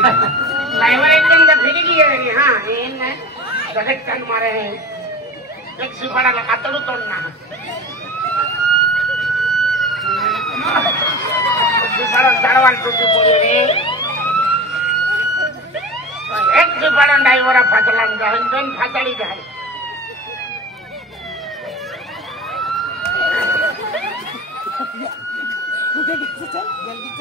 Driver एकदम free गई है। हाँ ये ना गलत टन मारे हैं एक सिपाड़ा लगा तोड़ तोड़ना सिपाड़ा चढ़वाल टूटी पड़ी रे एक सिपाड़ा ड्राइवर फाटला जाए दोन फाटली जाए जल्दी चल चल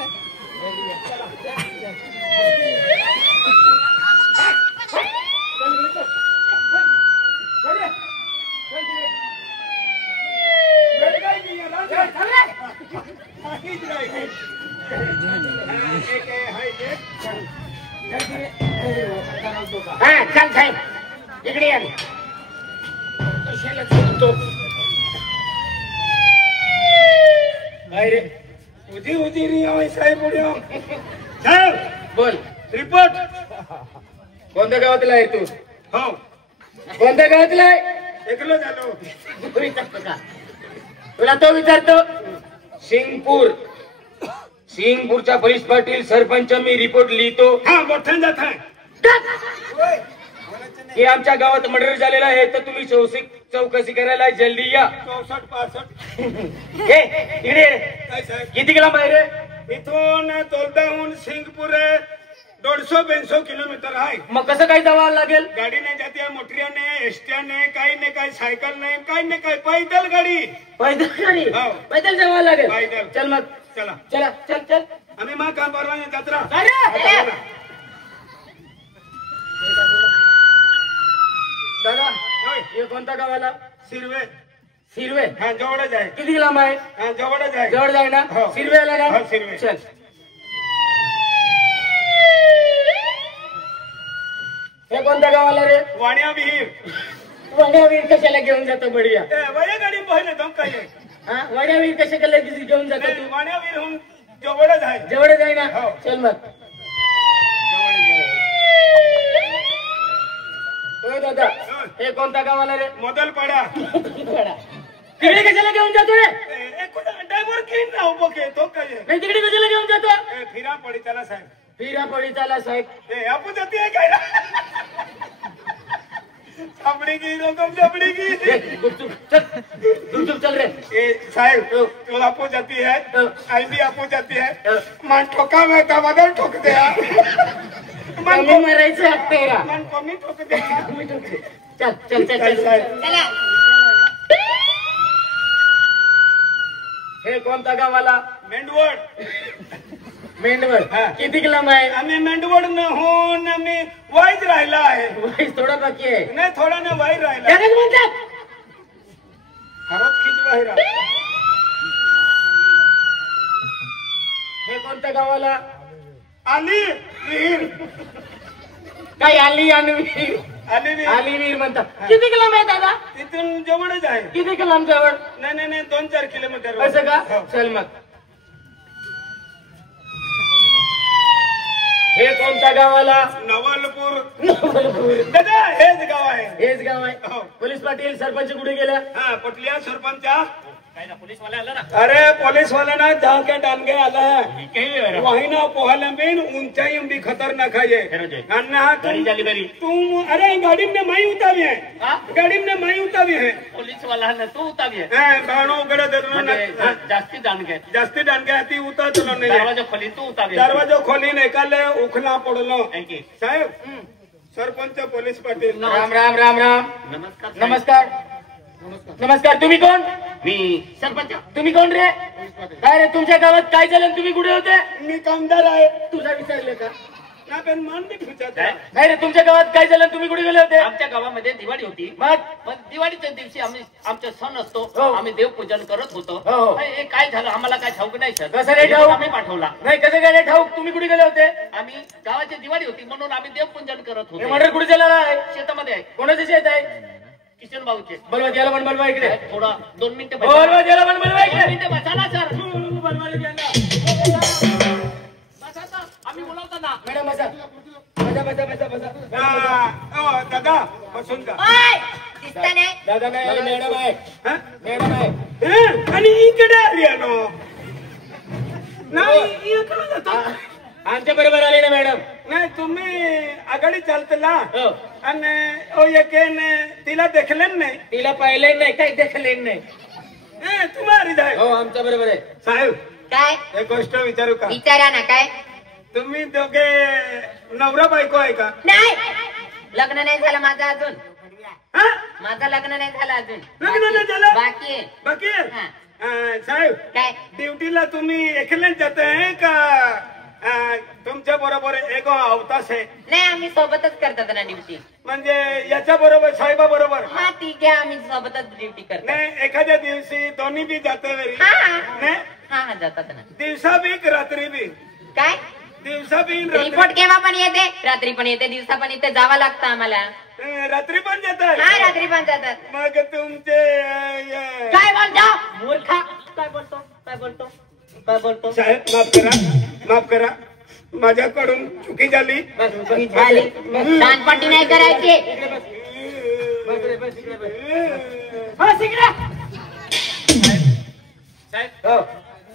साहेब इकडे या रे उदी उदी नाही साहेब साहेब बोल रिपोर्ट कोणत्या गावातला आहे तू हो कोणत्या गावातला आहे एकलो झालो विचारतो का तुला तो विचारतो सिंगपूरच्या पोलीस पाटील सरपंच मी रिपोर्ट लिहितो हा मोठ्यान जात आहे की आमच्या गावात मर्डर झालेला आहे तर तुम्ही चौकशी करायला जल्दी या 64-65 हे इकडे काय साहेब किती लांब आहे रे इथून तोलदाहून सिंगपूर 150-200 किलोमीटर आहे मग कसं काय जावं लागेल गाडी नाही जाते मोटरीने एसट्याने काही नाही काही सायकल नाही काही नाही काही पैदल गाडी पैदल पैदल जावं लागेल पैदल चल मग चला चला चल चल आम्ही मग काम परवाने जत्रा दादा हे कोणता गावाला सिरवे हा जवळच आहे किती लांब आहे हा जवळच आहे जवळ जाय ना हो. सिरवेला ना हो, सिरवे. चल हे कोणत्या गावाला रे वाण्या विहीर वड्यावीर कशाला घेऊन जातो बढिया वया गाडी पाहिलं जाऊन काय हा वड्यावीर कशाला घेऊन जातो तू वाण्या विहीर जवळच आहे जवळ जाय ना हो. चल मग हो दादा हे कोणत्या गावाला रे मोदल पाडा तिकडे कशाला घेऊन जातो रे ड्रायव्हर क्लीन ना उभो के तो काय नाही तिकडे कशाला घेऊन जातो फिरा पडी त्याला साहेब फिरा पडी चाला साहेब आपू जाती है काय सापडी की लोकम सापडी की चल चल रे साहेब तो आपू जाती है आई भी आपू जाती है मन ठोका में का बदल ठोक दे मन को मरायचं तेरा मन को मी ठोक दे चल चल चल चला हे कोणता गावाला मेंढवड मेंढवड किती लांब आहे आम्ही मेंढवड न होऊन आम्ही वाईज राहिला आहे वाईज थोडा बाकी आहे नाही थोडा ना वाईज राहिला त्यालाच म्हणतात हरत किती वाहिरा हे कोणत्या गावाला आली विहीर काय आली आणि विहीर आली विहीर आली विहीर म्हणतात किती लांब आहे दादा तिथून जवळच आहे किती लांब जवळ नाही नाही 2-4 किलोमीटर असं का चल मग हे कोणत्या गावाला नवलपूर दादा हेच गाव आहे हेच गाव आहे पोलीस पाटील सरपंच कुठे गेल्या हा पटलिया सरपंच काय ना पोलीस वाले आला ना अरे पुलिस वाला ना जहाँ के डाल के आला है वही ना पोहला में ऊंचाई भी खतरनाक है ये तुम अरे गाड़ी में माई उतावी है गाड़ी में माई उतावी है पोलीस वाला ना तू उतावी है बाणो उघडे देतो जास्ती डांगे ती उतारतो नाही दरवाजा खोली तू उतावी दरवाजा खोली नाही काले उखला पडलो साहेब सरपंच पोलीस पाटील राम राम राम राम नमस्कार नमस्कार नमस्कार तुम्ही कोण मी सरपंच तुम्ही कोण रे काय रे तुमच्या गावात काय झालं तुम्ही कुठे होते मी कामदार आहे तुझा विचारले का ना पण मान नाही पूछत नाही रे तुमच्या गावात काय झालं तुम्ही कुठे गेले होते आमच्या गावामध्ये दिवाळी होती मग दिवाळीच्या दिवशी आम्ही आमचा सण असतो आम्ही देवपूजन करत होतो हे काय झालं आम्हाला काय ठाऊक नाही सर कसं नाही ठाऊक आम्ही पाठवला नाही कसं काय ठाऊक तुम्ही कुठे गेले होते आम्ही गावाची दिवाळी होती म्हणून आम्ही देवपूजन करत होतो मर्डर कुठे झालेला आहे शेतामध्ये आहे कोणाचं शेत आहे किशन भाऊचे बलवा त्याला पण बलवा इकडे थोडा 2 मिनिटं बलवा त्याला पण बलवा इकडे बसा सर आम्ही बोलावतो ना मॅडम बसा बसा बसा बसा बसा दादा बसून का दादा नाही मॅडम आहे मॅडम आहे आणि इकडे आली आलो नाही आमच्या बरोबर आले ना मॅडम नाही तुम्ही आघाडी चालतला हो. आणि एकेन तिला देखलेन नाही तिला पाहिले नाही काही देखले नाही तुम्हाला जाय हो आमच्या बरोबर आहे साहेब काय एक गोष्ट विचारू का विचारा ना काय तुम्ही दोघे नवरा बायको आहे का नाही लग्न नाही झालं माझं अजून हा? माझं लग्न नाही झालं अजून लग्न नाही झालं? बाकी आहे बाकी आहे? हा. साहेब काय ड्युटीला तुम्ही एकलेच जाते आहे का तुमच्या बरोबर एक अवतास आहे नाही आम्ही सोबतच करतात ना ड्युटी म्हणजे याच्या बरोबर साहेबा बरोबर हा ठीक आहे आम्ही सोबतच ड्युटी करतो नाही एखाद्या दिवशी दोन्ही बी जाते वेळी हा नाही हा हा जातात ना दिवसा बी की रात्री बी काय दिवसा बी रिपोर्ट केव्हा पण येते रात्री पण येते दिवसा पण येते जावं लागतं आम्हाला रात्री पण हा जातात रात्री पण जातात मग तुमचे काय बोलतो मूर्खा काय बोलतो काय बोलतो काय बोलतो साहेब माफ करा माझ्याकडून चुकी झाली झाली दानपाटी नाही करायची साहेब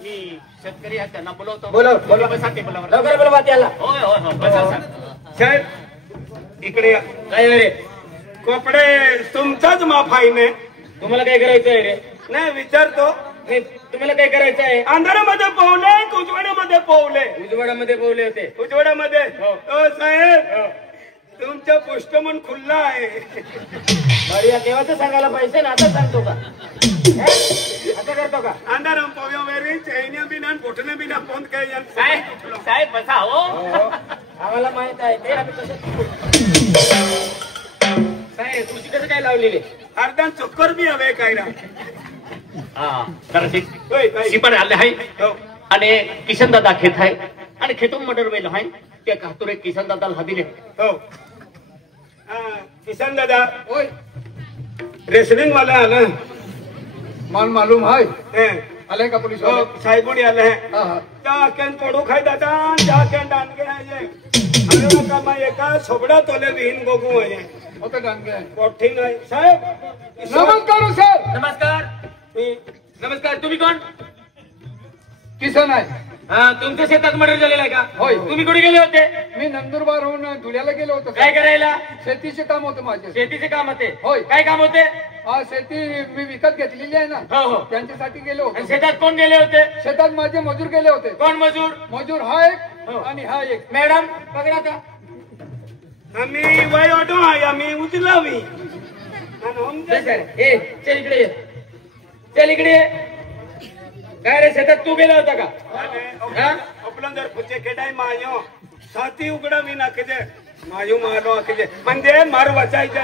मी शेतकरी आहे त्यांना बोलवतो बोलव. बसा टेबलावर लवकर बोलवा त्याला होय होय होय बसा साहेब. साहेब इकडे या. काय रे कपडे तुमचाच माफ आहे ने तुम्हाला काय करायचं आहे रे नाही विचारतो नाही तुम्हाला काय करायचं आहे अंधारामध्ये पोवले उजवाड्यामध्ये पोवले उजवाडामध्ये बोलले होते उजवाड्यामध्ये हो. साहेब तुमचा पोस्टमन खुल्ला आहे बढिया तेव्हाच सांगायला पैसे ना आता सांगतो का असं करतो का अंधाराम पोव्या वेरी चैन्या बिना पोटने बिना फोन काय साहेब साहेब बसा हो आम्हाला माहित आहे ते आम्ही तसं साहेब तुझी कसं काय लावलेली अर्धा चक्कर बी हवे काय ना हा तर ठीक होय, काय? शिपण आले आहे हो. आणि किशन दादा खेत आहे आणि खेतून मटर वेल आहे ते कातुरे किशन दादाला दिले हो किशन दादा होय रेसलिंग वाला आला मान मालूम है है आले का पुलिस हो साहेबुडी आला है हाँ हाँ जाकेन कोडू खाई दादा जाकेन डान के आहे अरे का मा एका सोबडा तोले विहीन गोगू आहे होते डान गए कोठी नाही साहेब नमस्कार सर नमस्कार नमस्कार तुम्ही कोण किसन आहे हा तुमच्या शेतात मटर झालेला आहे का होय. तुम्ही कुठे गेले होते मी नंदुरबारहून धुळ्याला गेलो होतो काय करायला शेतीचे काम होतं माझे शेतीचे काम होते होय. काय काम होते हा शेती मी विकत घेतलेली आहे ना हो हो त्यांच्यासाठी गेलो आणि होतो शेतात कोण गेले होते शेतात माझे मजूर गेले होते कोण मजूर मजूर हा एक हो. आणि हा एक मॅडम पकडा का आम्ही वय ऑटो आहे आम्ही उचलावी ए चल इकडे ये चल इकडे ये काय रे शेतात तू गेला होता का हा? आपलं जर पुचे केडाय मायो साथी उघडा मी नाखजे मायो मारो आखजे म्हणजे मार वाचायचं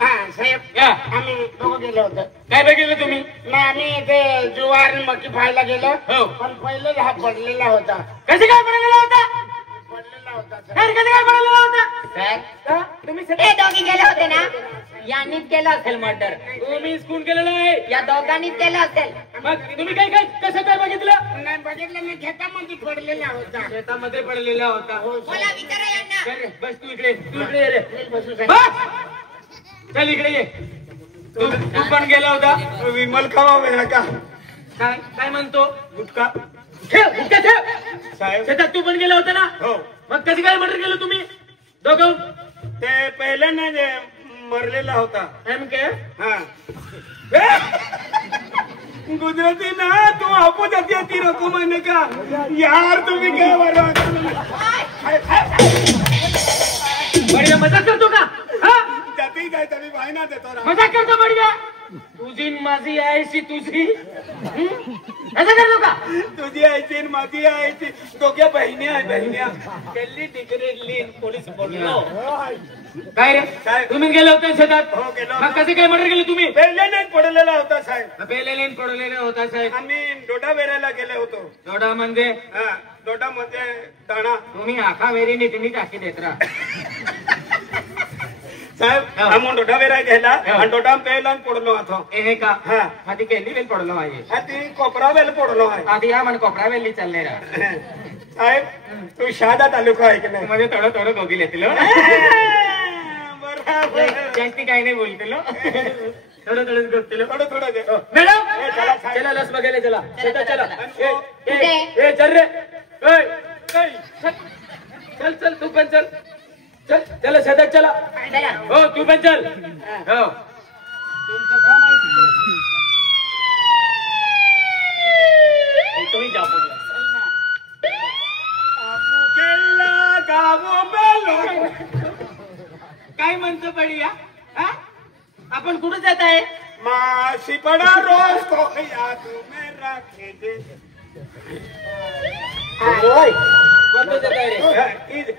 हा साहेब या. आम्ही दोघं गेलो होतो काय बघितलं तुम्ही नाही आम्ही ते जुवार मकी पाहायला गेलो हो. पण पहिले हा पडलेला होता कसे काय पडलेला होता पडलेला होता काय कसे काय पडलेला होता काय तुम्ही हे दोघी गेले होते ना यांनीच केलं असेल मर्डर तुम्ही स्कूल केलेला आहे या दोघांनीच केलं असेल मग तुम्ही काय काय कसं काय बघितलं नाही बघितलं मी खेतामध्ये पडलेला होता शेतामध्ये पडलेला होता मला विचारा यांना चल रे, बस तू इकडे ये रे बसू साहेब. बस चल इकडे ये तू पण गेला होता विमल खावा वेळा का काय काय म्हणतो गुटखा ठेव गुटखा ठेव साहेब शेतात तू पण गेला होता ना हो मग कशी काय मर्डर केलं तुम्ही दोघं ते पहिले ना जे मरलेला होता एम के हा गुजराती ना तू आपू जाती ती रको मैंने का यार तुम्ही काय बढिया मजाक करतो का हा? जाती काय तरी वाहिना देतो रा मजाक करतो बढिया तुझी न माझी यायची तुझी असं करतो का तुझी आयची आणि माझी आयची दोघ्या बहिण्या आहे बहिण्या गल्ली डिग्री पोलीस बोललो काय रे साहेब. तुम्ही गेले होते शेतात हो, गेलो होतो. मग कसे काय मर्डर केले तुम्ही पहिले नाही पडलेला होता साहेब पहिले लेन पडलेला होता साहेब आम्ही डोडा वेरायला गेले होतो थोडा म्हणजे हा डोडा मध्ये दाणा तुम्ही आखा वेरीने तुम्ही टाकी देत राहा साहेब हा. आम्ही डोडा वेरा घ्यायला हा. आणि डोडा पेला पडलो होतो हे का हा. आधी केली वेल पडलो आहे हा ती कोपरा वेल पडलो आहे आधी या म्हण कोपरा वेल्ली चालले राहा साहेब तू शहादा तालुका आहे की नाही मध्ये थोडं थोडं दोघी येतील बरोबर जास्ती काही नाही बोलतील थोडं थोडंच गोष्टील थोडं थोडं दे. मॅडम ए, चला, साहेब. चला लस बघायला चला शेतात चला चला. ए, ए, ए, चल रे ए, ए, चल. चल चल तू पण चल चल चला सदा चला चला. हो तू पण चल हो तुम्ही जा पुढे. केला गावो मेलो. काय म्हणतो बढिया हा? आपण कुठे जात आहे मासी पड़ा रोज को याद में रखे दे. कोणतं जात आहे रे?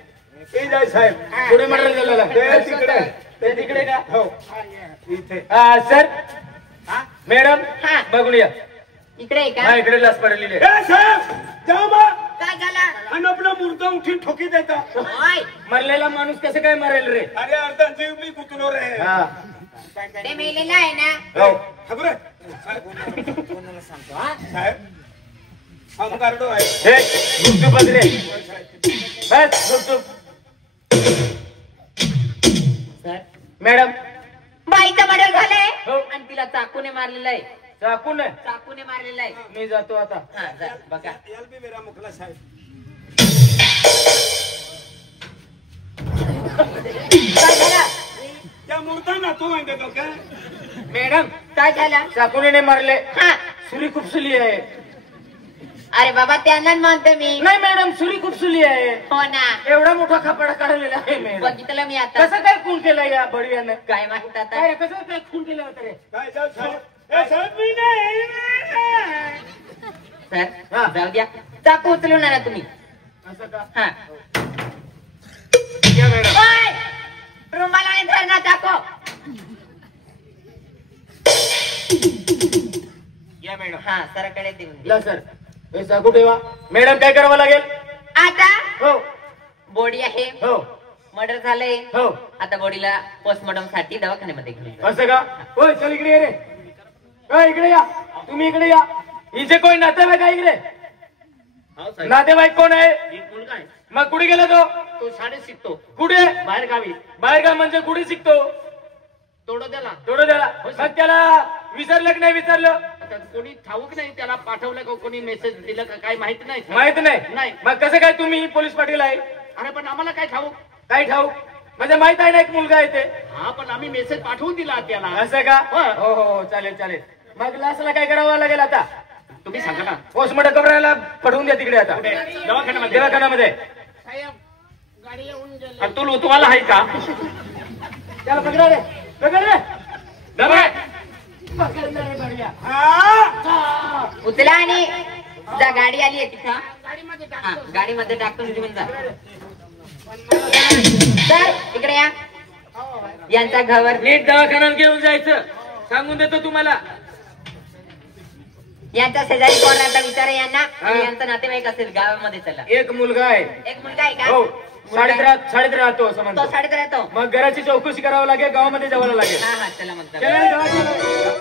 ई जाय साहेब. पुढे मर्डर झालेला ते तिकडे. ते तिकडे का हो इथे. सर मॅडम हा. बघून या इकडे आहे हा का इकडे लाच पडलेली ए साहेब जाऊ बा. काय झालं आणि आपला मुर्दा उठून ठोकी देता. ओय, मरलेला माणूस कसं काय मरेल रे अरे अर्धा जीव मी गुतलो रे. हा ते मेलेलं आहे ना हो ठाकूर साहेब हम गार्डो आहे. हे गुपचूप बस रे बस गुपचूप सर मॅडम बाईचं मर्डर झालंय हो. आणि तिला चाकूने मारलेलं आहे चाकून आहे. चाकूने मारलेलं आहे मी जातो आता हा जा, बघा याल बी मेरा मुखला साहेब. काय झालं त्या मुर्दा ना तू माहिती तो काय. मॅडम काय झालं चाकुरीने मारले हा सुरी खूप सुली आहे अरे बाबा त्यांनाच म्हणतो मी नाही मॅडम सुरी खूप सुली आहे हो ना एवढा मोठा खापडा काढलेला आहे मॅडम बघितलं मी आता कसं काय खून केलं या बडव्यानं काय माहित आता काय कसं काय खून केलं होतं रे काय जाऊ साहेब. ए साहेब मी नाही. सर हा. जाऊ द्या चाकू उचलून आणा तुम्ही असं का हा या मॅडम ओय, रुमाला आणि धर ना चाकू या मॅडम हा सराकडे देऊन दे. ला सर हे चाकू ठेवा मॅडम काय करावं लागेल आता हो बॉडी आहे हो मर्डर झालंय हो आता बॉडीला पोस्टमॉर्टम साठी दवाखान्यामध्ये घेऊन जा. असं का होय चल इकडे ये रे होय इकडे या तुम्ही इकडे या हिचे कोण नातेवाईक आहे इकडे हो साहेब. नातेवाईक कोण आहे एक मुलगा आहे मग कुठे गेला तो तो शाळेत शिकतो कुठे बाहेर गावी बाहेर का म्हणजे कुठे शिकतो तोडो त्याला थोडं त्याला मग त्याला विचारलं की नाही विचारलं आता कोणी ठाऊक नाही त्याला पाठवलं का कोणी मेसेज दिलं का काय माहिती नाही साहेब. माहित नाही नाही. मग कसं काय तुम्ही पोलीस पाटील आहे अरे पण आम्हाला काय ठाऊक काय ठाऊक म्हणजे माहित आहे ना एक मुलगा आहे ते हा पण आम्ही मेसेज पाठवून दिला त्याला असं का हो. हो हो हो चालेल चालेल मग लासला काय करावं लागेल आता तुम्ही सांगा ना पोस्टमॉर्टम कबरायला पठवून द्या तिकडे आता कुठे? दवाखान्यामध्ये दवाखान्यामध्ये आणि तू तुम्हाला आहे का त्याला पकडा रे पकड रे दबाय. पकडलं रे बढिया. हा. उचला आणि जा गाडी आली आहे तिथं हा गाडीमध्ये टाकून घेऊन जा सर इकडे या यांचा घावर नीट दवाखान्यात घेऊन जायचं सांगून देतो तुम्हाला यांचा शेजारी कोण राहता विचारा यांना हा. आणि यांचा नातेवाईक असेल गावामध्ये चला एक मुलगा आहे एक मुलगा आहे का हो मुलगा- शाळेत राहतो असं तो म्हणतो शाळेत राहतो मग घराची चौकशी करावं लागेल गावामध्ये जावं लागेल हा हा चला मग जा. चला, दवाखान्यात.